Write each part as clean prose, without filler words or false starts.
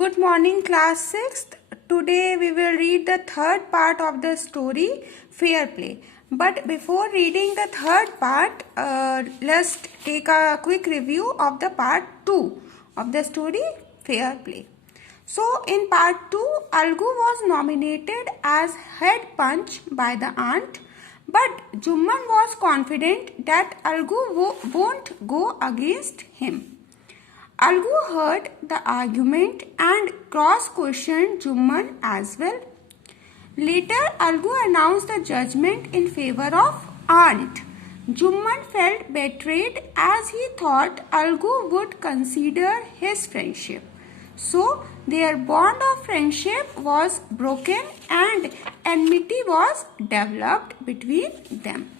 Good morning, class 6th. Today we will read the third part of the story, Fair Play. But before reading the third part, let's take a quick review of the part 2 of the story, Fair Play. So, in part 2, Algu was nominated as head punch by the aunt, but Jumman was confident that Algu won't go against him. Algu heard the argument and cross-questioned Jumman as well. Later, Algu announced the judgment in favor of aunt. Jumman felt betrayed as he thought Algu would consider his friendship. So, their bond of friendship was broken and enmity was developed between them.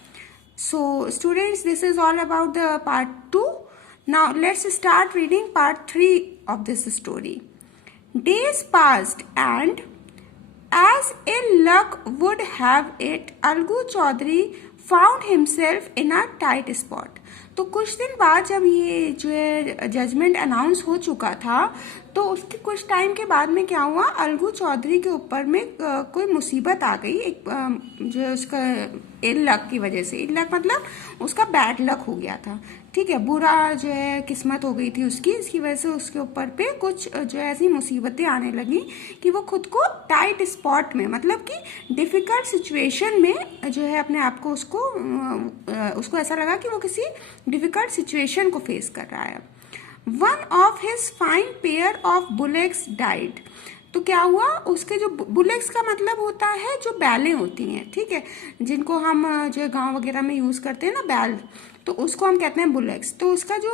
So, students, this is all about the part 2. Now let's start reading part 3 of this story. Days passed and as ill luck would have it, Algu Chaudhary found himself in a tight spot. तो कुछ दिन बाद जब ये जो है judgement announce हो चुका था तो उसके कुछ टाइम के बाद में क्या हुआ, अलगू चौधरी के ऊपर में कोई मुसीबत आ गई, एक जो है उसका इल लक की वजह से। इल लक मतलब उसका बैड लक हो गया था, ठीक है, बुरा जो है किस्मत हो गई थी उसकी। इसकी वजह से उसके ऊपर पे कुछ जो है ऐसी मुसीबतें आने लगी कि वो खुद को टाइट स्पॉट में, मतलब कि डिफ़िकल्ट सिचुएशन में जो है अपने आप को उसको ऐसा लगा कि वो किसी डिफ़िकल्ट सिचुएशन को फेस कर रहा है। One of his fine pair of bullocks died. तो क्या हुआ, उसके जो बुलेक्स का मतलब होता है जो बैलें होती हैं, ठीक है, जिनको हम जो गांव वगैरह में यूज़ करते हैं ना बैल, तो उसको हम कहते हैं बुलेक्स। तो उसका जो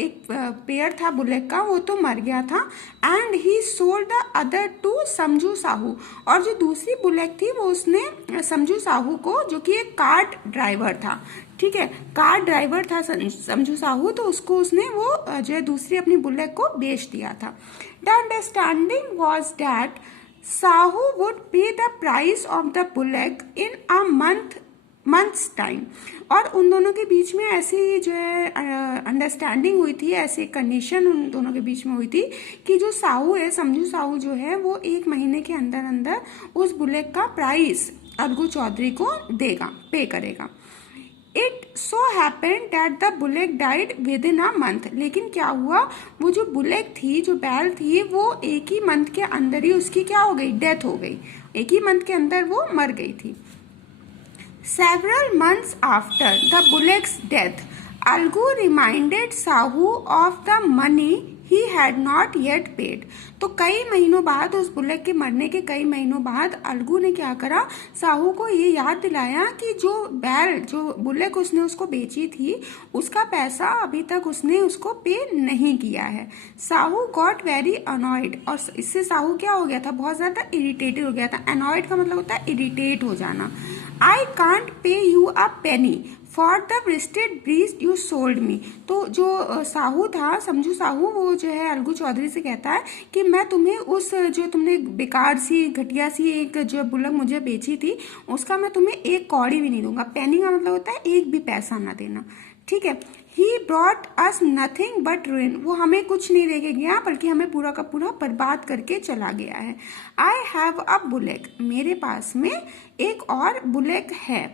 एक पेयर था बुलेक का वो तो मर गया था। And he sold the other to Samjhu Sahu. और जो दूसरी बुलेक थी वो उसने समझू साहू को, जो कि एक कार्ट ड्राइवर था, ठीक है, कार ड्राइवर था समझू साहू, तो उसको उसने वो जो है दूसरी अपनी बुलेक को बेच दिया था। The understanding was that Sahu would pay the price of the bullock in a month's time. और उन दोनों के बीच में ऐसी जो है अंडरस्टैंडिंग हुई थी, ऐसी कंडीशन उन दोनों के बीच में हुई थी कि जो साहू है, समझू साहू जो है, वो 1 महीने के अंदर अंदर उस बुलेक का प्राइस अलगू चौधरी को देगा, पे करेगा। It so happened that the bullock died within a month. लेकिन क्या हुआ, वो जो बुलेक थी, जो बैल थी, वो 1 ही मंथ के अंदर ही उसकी क्या हो गई, डेथ हो गई। 1 ही मंथ के अंदर वो मर गई थी। Several months after the bullock's death, Algu reminded Sahu of the money he had not yet paid. तो कई महीनों बाद, उस बुलेक के मरने के कई महीनों बाद, अलगू ने क्या करा, साहू को ये याद दिलाया कि जो बैल, जो बुलेक उसने उसको बेची थी, उसका पैसा अभी तक उसने उसको पे नहीं किया है। Sahu got very annoyed. और इससे साहू क्या हो गया था, बहुत ज़्यादा इरिटेटेड हो गया था। अनॉयड का मतलब होता है इरिटेट हो जाना। I can't pay you a penny for the wasted breeze you sold me. तो जो साहू था, समझू साहू, वो जो है अलगू चौधरी से कहता है कि मैं तुम्हें उस जो तुमने बेकार सी घटिया सी एक जो बुलक मुझे बेची थी, उसका मैं तुम्हें 1 कौड़ी भी नहीं दूंगा। पेनी का मतलब होता है 1 भी पैसा ना देना, ठीक है। He brought us nothing but ruin. वो हमें कुछ नहीं दे के गया, बल्कि हमें पूरा का पूरा बर्बाद करके चला गया है। I have a bullock. मेरे पास में एक और बुलेक है,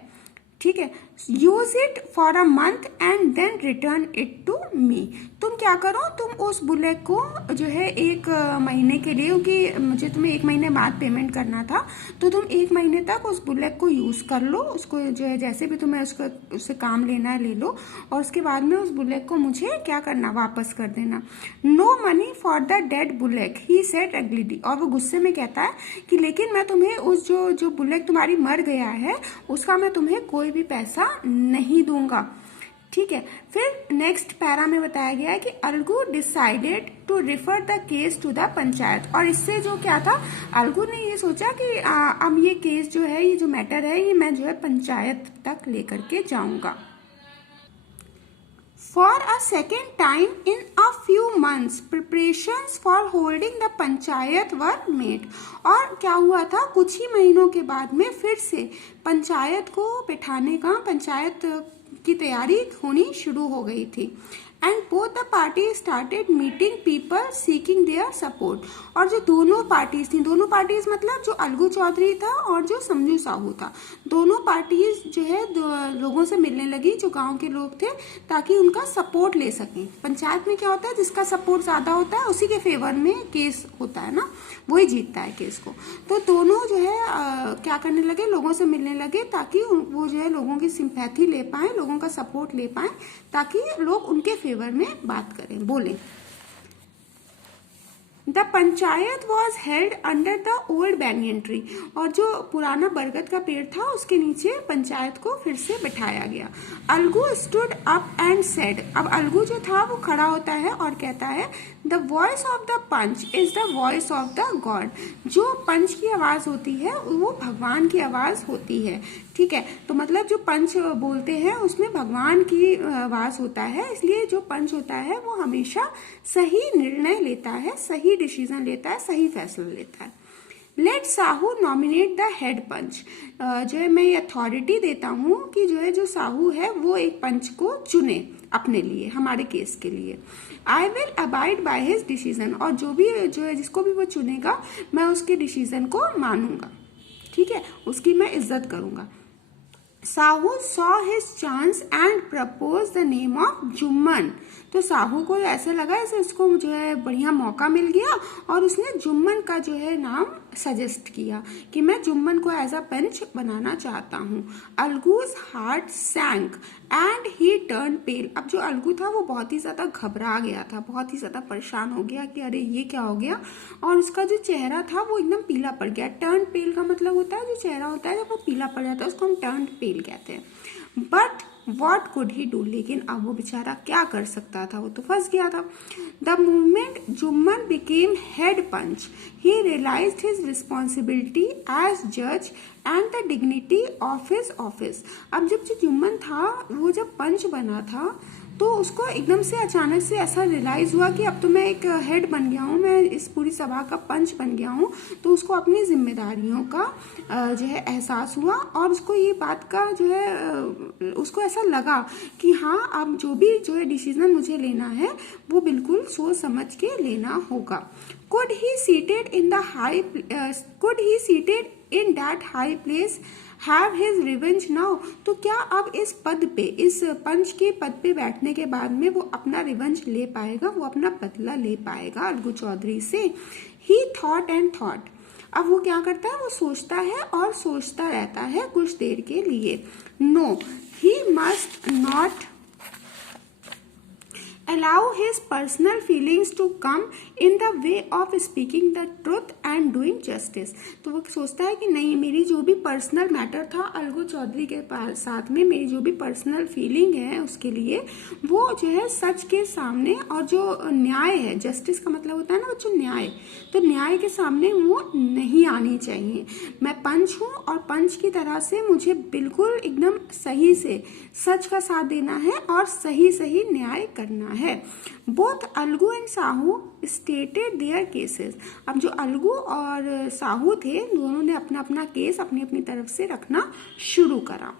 ठीक है। Use it for a month and then return it to me. तुम क्या करो, तुम उस बुलेक को जो है 1 महीने के लिए, क्योंकि मुझे तुम्हें 1 महीने बाद पेमेंट करना था, तो तुम 1 महीने तक उस बुलेक को यूज कर लो, उसको जो है जैसे भी तुम्हें उससे काम लेना है ले लो, और उसके बाद में उस बुलेक को मुझे क्या करना, वापस कर देना। No money for the dead bullock, he said agreed. और वो गुस्से में कहता है कि लेकिन मैं तुम्हें उस जो बुलेक तुम्हारी मर गया है, उसका मैं तुम्हें कोई भी पैसा नहीं दूंगा, ठीक है। फिर नेक्स्ट पैरा में बताया गया है कि Alagu decided to refer the case to the panchayat. और इससे जो क्या था, अलगू ने ये सोचा कि अब ये केस जो है, ये जो मैटर है, ये मैं जो है पंचायत तक लेकर के जाऊंगा। For a second time in a few months, preparations for holding the panchayat were made. और क्या हुआ था, कुछ ही महीनों के बाद में फिर से पंचायत को बिठाने का, पंचायत की तैयारी होनी शुरू हो गई थी। And both the party started meeting people seeking their support. और जो दोनों पार्टीज थी, दोनों पार्टीज मतलब जो अलगू चौधरी था और जो समझू साहू था, दोनों पार्टीज जो है लोगों से मिलने लगी, जो गांव के लोग थे, ताकि उनका सपोर्ट ले सकें। पंचायत में क्या होता है, जिसका सपोर्ट ज्यादा होता है उसी के फेवर में केस होता है ना, वही जीतता है केस को। तो दोनों जो है क्या करने लगे, लोगों से मिलने लगे, ताकि वो जो है लोगों की सिंपैथी ले पाए, लोगों का सपोर्ट ले पाए, ताकि लोग उनके फेवर में बात करें, बोलें। The panchayat was held under the old बैंगन ट्री। और जो पुराना बरगद का पेड़ था उसके नीचे पंचायत को फिर से बैठाया गया। Algu stood up and said. अब अलगू जो था वो खड़ा होता है और कहता है, the voice of the panch is the voice of the God. जो पंच की आवाज होती है वो भगवान की आवाज होती है। ठीक है, तो मतलब जो पंच बोलते हैं उसमें भगवान की आवाज होता है, इसलिए जो पंच होता है वो हमेशा सही निर्णय लेता है, सही डिसीजन लेता है, सही फैसला लेता है। Let Sahu nominate the head panch. जो है मैं ये अथॉरिटी देता हूँ कि जो है जो साहू है वो एक पंच को चुने अपने लिए, हमारे केस के लिए। I will abide by his decision. और जो भी जो है जिसको भी वो चुनेगा मैं उसके डिसीजन को मानूंगा, ठीक है, उसकी मैं इज्जत करूंगा। Sahu saw his chance and propose the name of Jumman. तो साहू को ऐसा लगा जैसे उसको जो है बढ़िया मौका मिल गया और उसने जुम्मन का जो है नाम सजेस्ट किया कि मैं जुम्मन को एज अ पंच बनाना चाहता हूँ। अलगूज हार्ट सैंक एंड ही टर्न पेल। अब जो अलगू था वो बहुत ही ज्यादा घबरा गया था, बहुत ही ज्यादा परेशान हो गया कि अरे ये क्या हो गया, और उसका जो चेहरा था वो एकदम पीला पड़ गया। टर्न पेल का मतलब होता है जो चेहरा होता है जब वो पीला पड़ जाता है उसको हम टर्न पेल कहते हैं। But what could he do. लेकिन अब वो बेचारा क्या कर सकता था, वो तो फंस गया था। The movement Jumman became head panch he realised his responsibility as जज and the dignity of his office. अब जब जो जुम्मन था वो जब पंच बना था तो उसको एकदम से अचानक से ऐसा रियलाइज हुआ कि अब तो मैं एक हेड बन गया हूँ, मैं इस पूरी सभा का पंच बन गया हूँ। तो उसको अपनी जिम्मेदारियों का जो है एहसास हुआ और उसको ये बात का जो है उसको ऐसा लगा कि हाँ अब जो भी जो है डिसीजन मुझे लेना है वो बिल्कुल सोच समझ के लेना होगा। Could he seated in that high place have his revenge now? तो क्या अब इस पद पे, इस पंच के पद पे बैठने के बाद में वो अपना रिवेंज ले पाएगा, वो अपना बदला ले पाएगा अलगू चौधरी से? He thought and thought. अब वो क्या करता है, वो सोचता है और सोचता रहता है कुछ देर के लिए। No, he must not allow his personal feelings to come in the way of speaking the truth and doing justice. तो वो सोचता है कि नहीं, मेरी जो भी पर्सनल मैटर था अलगू चौधरी के साथ में, मेरी जो भी पर्सनल फीलिंग है उसके लिए वो जो है सच के सामने, और जो न्याय है, जस्टिस का मतलब होता है ना बच्चों न्याय, तो न्याय के सामने वो नहीं आनी चाहिए। मैं पंच हूँ और पंच की तरह से मुझे बिल्कुल एकदम सही से सच का साथ देना है और सही सही न्याय करना है। Both Alagu and Sahu stated their cases. अब जो अलगू और साहू थे दोनों ने अपना अपना केस अपनी अपनी तरफ से रखना शुरू करा।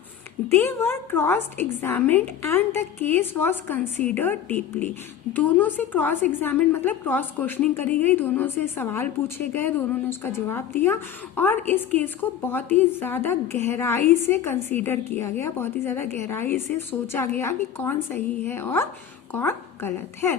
They were cross-examined and the case was considered deeply. दोनों से क्रॉस एग्जामिन मतलब क्रॉस क्वेश्चनिंग करी गई, दोनों से सवाल पूछे गए, दोनों ने उसका जवाब दिया और इस केस को बहुत ही ज़्यादा गहराई से कंसीडर किया गया, बहुत ही ज़्यादा गहराई से सोचा गया कि कौन सही है और कौन गलत है।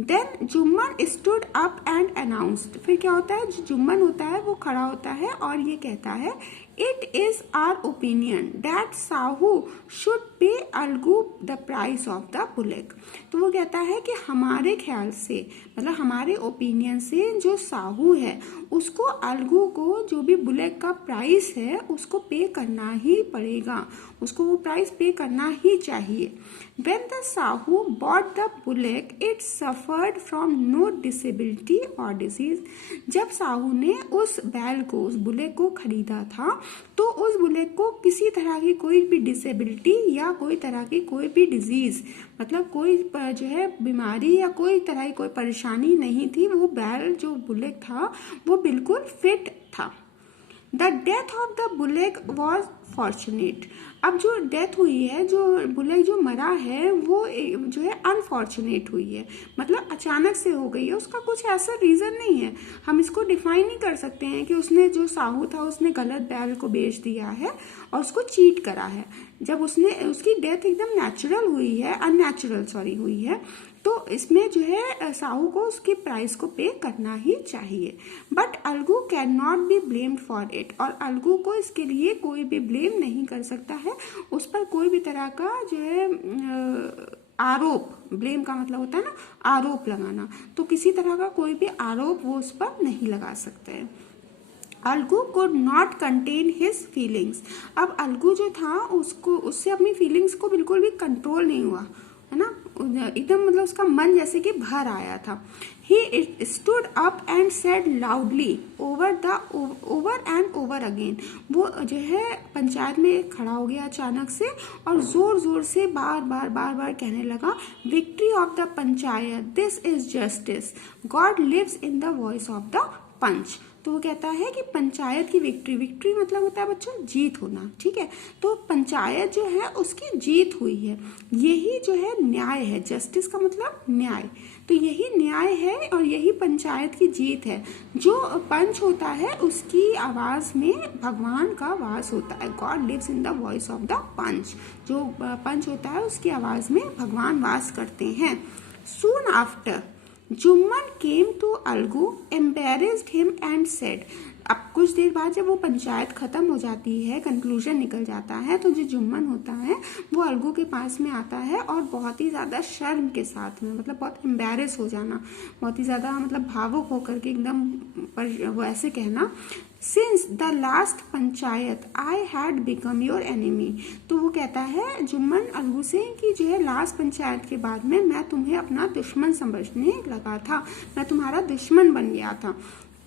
Then Jumman stood up and announced. फिर क्या होता है, जो जुम्मन होता है वो खड़ा होता है और ये कहता है, it is our opinion that Sahu should pay Alagu the price of the bullet. तो वो कहता है कि हमारे ख्याल से, मतलब हमारे ओपिनियन से, जो साहू है उसको अलगू को जो भी बुलेट का प्राइस है उसको पे करना ही पड़ेगा, उसको वो प्राइस पे करना ही चाहिए। When the Sahu bought the bullock, it suffered from no disability or disease. जब साहू ने उस बैल को, उस बुलेट को खरीदा था तो उस बुलेट को किसी तरह की कोई भी डिसेबिलिटी या कोई तरह की कोई भी डिजीज, मतलब कोई जो है बीमारी या कोई तरह की कोई परेशानी नहीं थी। वो बैल जो बुलेट था वो बिल्कुल फिट था। The death of the bullet was fortunate. अब जो डेथ हुई है, जो बुलेट जो मरा है, वो जो है अनफॉर्चुनेट हुई है, मतलब अचानक से हो गई है, उसका कुछ ऐसा रीज़न नहीं है। हम इसको डिफाइन नहीं कर सकते हैं कि उसने जो साहू था उसने गलत बैल को बेच दिया है और उसको चीट करा है। जब उसकी डेथ एकदम नेचुरल हुई है, अननेचुरल सॉरी हुई है, तो इसमें जो है साहू को उसके प्राइस को पे करना ही चाहिए। But Algu can not be blamed for it, और अलगू को इसके लिए कोई भी ब्लेम नहीं कर सकता है, उस पर कोई भी तरह का जो है आरोप, ब्लेम का मतलब होता है ना आरोप लगाना, तो किसी तरह का कोई भी आरोप वो उस पर नहीं लगा सकते हैं। Algu could not contain his feelings। अब अलगू जो था उससे अपनी फीलिंग्स को बिल्कुल भी कंट्रोल नहीं हुआ, है ना, एकदम मतलब उसका मन जैसे कि भर आया था। He stood up and said loudly over and over again। वो जो है पंचायत में खड़ा हो गया अचानक से और जोर जोर से बार बार कहने लगा, victory of the panchayat, this is justice, God lives in the voice of the panch. तो वो कहता है कि पंचायत की विक्ट्री मतलब होता है बच्चों जीत होना, ठीक है। तो पंचायत जो है उसकी जीत हुई है, यही जो है न्याय है। जस्टिस का मतलब न्याय, तो यही न्याय है और यही पंचायत की जीत है। जो पंच होता है उसकी आवाज में भगवान का वास होता है। God lives in the voice of the panch. जो पंच होता है उसकी आवाज में भगवान वास करते हैं। Soon after Jumman came to Alagu, embraced him and said. अब कुछ देर बाद जब वो पंचायत खत्म हो जाती है, कंक्लूजन निकल जाता है, तो जो जुम्मन होता है वो अलगू के पास में आता है और बहुत ही ज़्यादा शर्म के साथ में, मतलब बहुत एम्बेरेस हो जाना, बहुत ही ज़्यादा मतलब भावुक होकर के एकदम वो ऐसे कहना, since the last panchayat I had become your enemy. तो वो कहता है जुम्मन अलगू से कि जो है लास्ट पंचायत के बाद में मैं तुम्हें अपना दुश्मन समझने लगा था, मैं तुम्हारा दुश्मन बन गया था।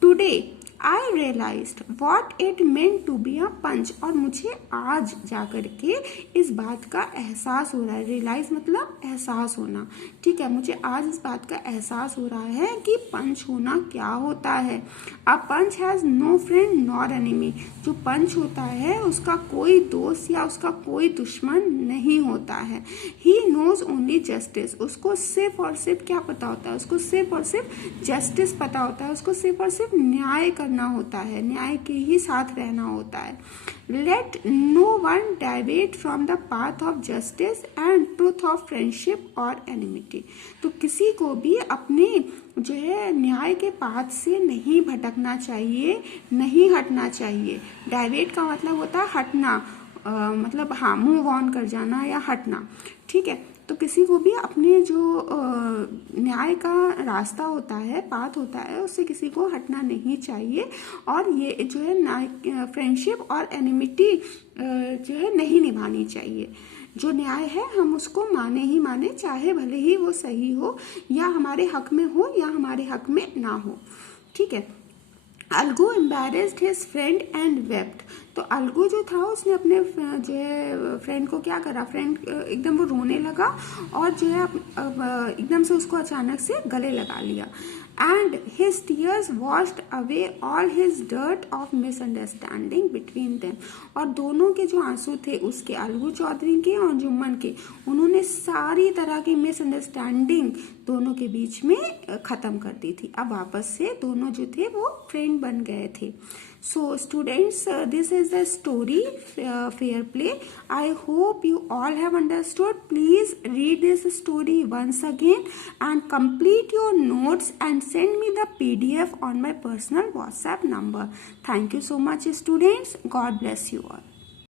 Today I realised what it meant to be a panch. और मुझे आज जाकर के इस बात का एहसास हो रहा है। रियलाइज मतलब एहसास होना, ठीक है। मुझे आज इस बात का एहसास हो रहा है कि पंच होना क्या होता है। A panch has no friend nor enemy. जो पंच होता है उसका कोई दोस्त या उसका कोई दुश्मन नहीं होता है। He knows only justice. उसको सिर्फ और सिर्फ क्या पता होता है, उसको सिर्फ और सिर्फ जस्टिस पता होता है, उसको सिर्फ और सिर्फ न्याय करना होता है, न्याय के ही साथ रहना होता है। Let no one deviate from the path of justice and truth of friendship और एनिमिटी। तो किसी को भी अपने जो है न्याय के पाथ से नहीं भटकना चाहिए, नहीं हटना चाहिए। डाइवेट का मतलब होता है हटना, मतलब हाँ मूव ऑन कर जाना या हटना, ठीक है। तो किसी को भी अपने जो न्याय का रास्ता होता है, पाथ होता है, उससे किसी को हटना नहीं चाहिए। और ये जो है न्याय, फ्रेंडशिप और एनिमिटी जो है नहीं निभानी चाहिए। जो न्याय है हम उसको माने ही माने, चाहे भले ही वो सही हो या हमारे हक में हो या हमारे हक में ना हो, ठीक है। Algu embarrassed his friend and wept. तो अलगू जो था उसने अपने जो है फ्रेंड को क्या करा, फ्रेंड एकदम वो रोने लगा और जो है एकदम से उसको अचानक से गले लगा लिया। And his tears washed away all his dirt of misunderstanding between them. और दोनों के जो आंसू थे उसके, अलगू चौधरी के और जुम्मन के, उन्होंने सारी तरह की मिसअंडरस्टैंडिंग दोनों के बीच में खत्म कर दी थी। अब वापस से दोनों जो थे वो फ्रेंड बन गए थे। So students, this is the story Fair Play. I hope you all have understood. Please read this story once again and complete your notes and send me the PDF on my personal WhatsApp number. Thank you so much students. God bless you all.